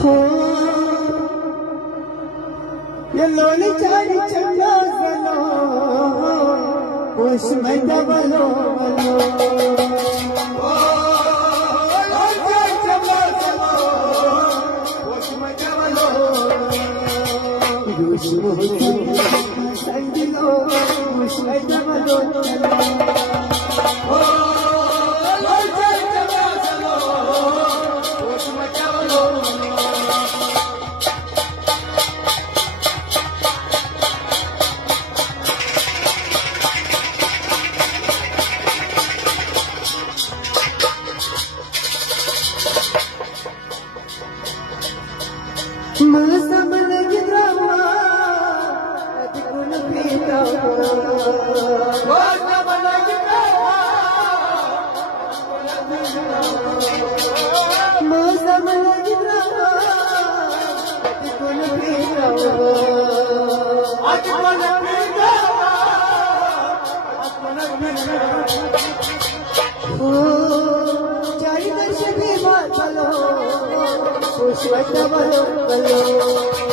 हो ये लोली चारी चंदा बनो उसमें डबलो बनो संदिलो उसमें डबलो मौसम लग रहा अधकुन पीता मौसम लग रहा मौसम लग रहा अधकुन पीता अधकुन पीता ओ चारी दर्श भी बात चलो खुश बनो